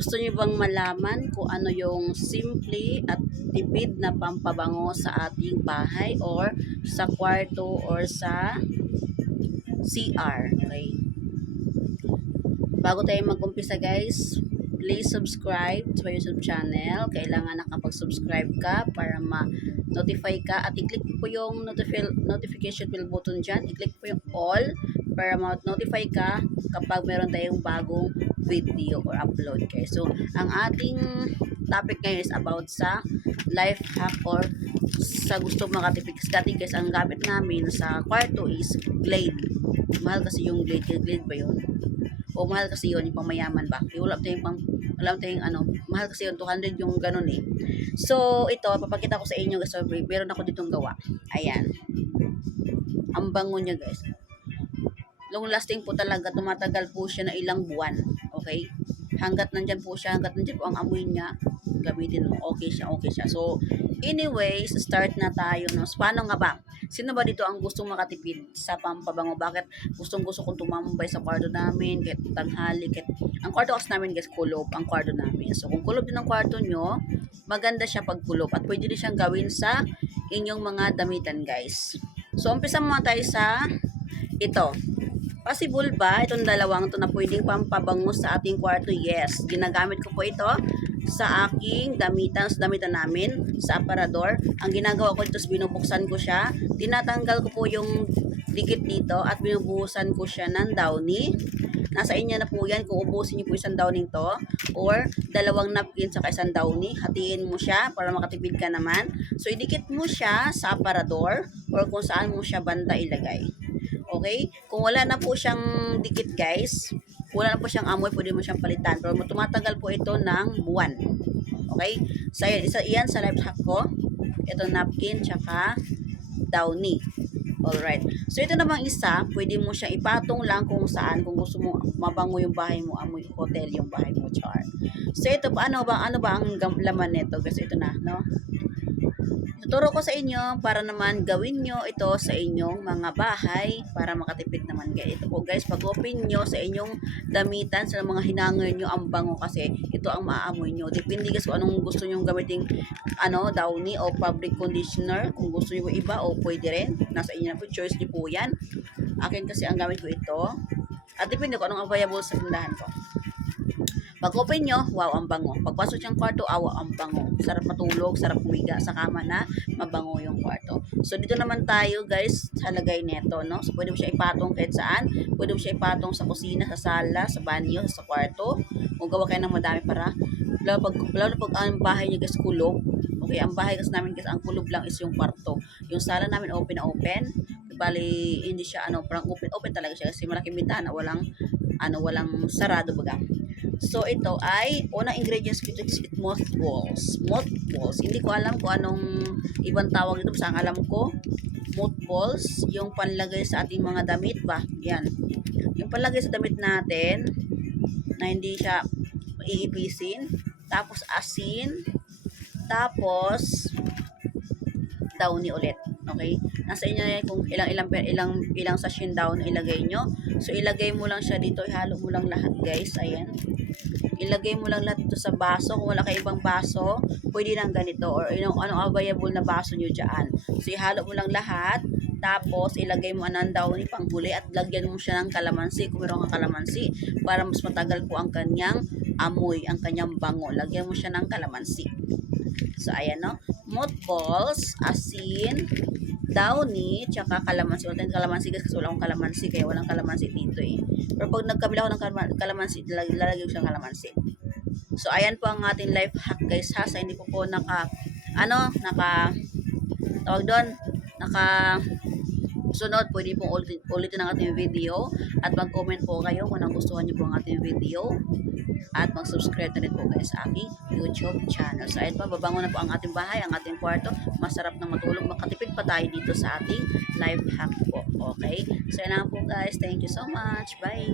Gusto niyo bang malaman kung ano yung simple at tipid na pampabango sa ating bahay or sa kwarto or sa CR? Okay. Bago tayo mag-umpisa guys, please subscribe to my YouTube channel. Kailangan nakapag-subscribe ka para ma-notify ka at i-click po yung notification bell button dyan. I-click po yung all para ma-notify ka kapag meron tayong bagong video or upload guys. So, ang ating topic ngayon is about sa life hack or sa gusto makatipid. Kasi guys, ang gamit namin sa kwarto is Glade. Mahal kasi yung Glade. Glade ba yun? O mahal kasi yun, yung pangmayaman ba? Wala tayong mahal kasi yun, 200 yung ganun eh. So, ito, papakita ko sa inyo guys. So, meron ako ditong gawa. Ayan. Ang bango niya guys. Long lasting po talaga, tumatagal po siya na ilang buwan. Okay? Hanggat nandyan po siya, hanggat nandyan po ang amoy niya, gamitin mo. Okay siya, okay siya. So, anyways, start na tayo. No? So, paano nga ba? Sino ba dito ang gustong makatipid sa pampabango? Bakit gusto kong tumambay sa kwarto namin, kahit tanghali, kahit... Ang kwarto kasi namin guys, kulob ang kwarto namin. So, kung kulob din ang kwarto nyo, maganda siya pag kulob. At pwede rin siyang gawin sa inyong mga damitan guys. So, umpisa muna tayo sa ito. Possible ba itong dalawang to na pwedeng pampabango sa ating kwarto? Yes. Ginagamit ko po ito sa aking damitan, sa damitan namin, sa aparador. Ang ginagawa ko ito is binubuksan ko siya. Tinatanggal ko po yung dikit dito at binubuhusan ko siya ng downy. Nasa inyo na po yan kung ubusin niyo po isang downy to or dalawang napkin sa isang downy. Hatiin mo siya para makatipid ka naman. So, idikit mo siya sa aparador or kung saan mo siya banda ilagay. Okay? Kung wala na po siyang dikit guys, wala na po siyang amoy, pwede mo siyang palitan. Pero tumatagal po ito ng buwan. Okay? So, iyan sa life hack ko. Ito napkin, tsaka downy. Alright. So, ito namang isa, pwede mo siyang ipatong lang kung saan, kung gusto mo mabango yung bahay mo, amoy hotel yung bahay mo, char. So, ito, ano ba ang laman nito? Kasi ito na, no? Tuturo ko sa inyo para naman gawin nyo ito sa inyong mga bahay para makatipid naman guys. Ito po guys, pag open nyo sa inyong damitan, sa mga hinangir nyo, ang bango kasi ito ang maaamoy nyo. Depende guys kung anong gusto nyo gamitin, downy o fabric conditioner. Kung gusto nyo iba o pwede rin. Nasa inyo na po, choice nyo po yan. Akin kasi ang gamit ko ito. At depende ko anong available sa tindahan ko. Pag open nyo, wow, ang bango. Pagpasok siyang kwarto, awa, ang bango. Sarap matulog, sarap humiga sa kama na mabango yung kwarto. So, dito naman tayo, guys, sa lagay neto, no? So, pwede mo siya ipatong kahit saan. Pwede mo siya ipatong sa kusina, sa sala, sa banyo, sa kwarto. Kung gawa kayo ng madami para, lalo pag ang bahay niya, guys, kulob. Okay, ang bahay kasi namin, guys, ang kulob lang is yung kwarto. Yung sala namin, open na open. Bali, hindi siya, parang open talaga siya kasi malaking bintana, walang sarado baga. So, ito ay, unang ingredients ko ito is mothballs. Mothballs. Hindi ko alam kung anong ibang tawag dito. Basta ang alam ko, mothballs, yung panlagay sa ating mga damit ba? Yan. Yung panlagay sa damit natin, na hindi siya iipisin. Tapos, asin. Tapos, downy ulit. Okay? Nasa inyo na yan kung ilang sachet down ilagay nyo. So, ilagay mo lang siya dito. Ihalo mo lang lahat, guys. Ayan. Ilagay mo lang lahat dito sa baso. Kung wala kayo ibang baso, pwede lang ganito. Or anong available na baso nyo dyan. So, ihalo mo lang lahat. Tapos, ilagay mo anong downy panghuli at lagyan mo siya ng kalamansi. Kung meron kang kalamansi, para mas matagal po ang kanyang amoy, ang kanyang bango. Lagyan mo siya ng kalamansi. So, ayan, no? Mothballs, asin, downy, tsaka kalamansi. Wala tayong kalamansi kasi wala akong kalamansi. Kaya walang kalamansi dito eh. Pero pag nagkabila ako ng kalamansi, lalagay ko siyang kalamansi. So, ayan po ang ating life hack guys ha. Sa hindi po tawag doon, sunod, pwede pong ulitin ang ating video at mag-comment po kayo kung nagustuhan niyo po ang ating video at mag-subscribe na rin po guys sa aking YouTube channel. So, ayun pa, babango na po ang ating bahay, ang ating kwarto. Masarap na matulog. Makatipid pa tayo dito sa ating life hack po. Okay? So, yun lang po guys. Thank you so much. Bye!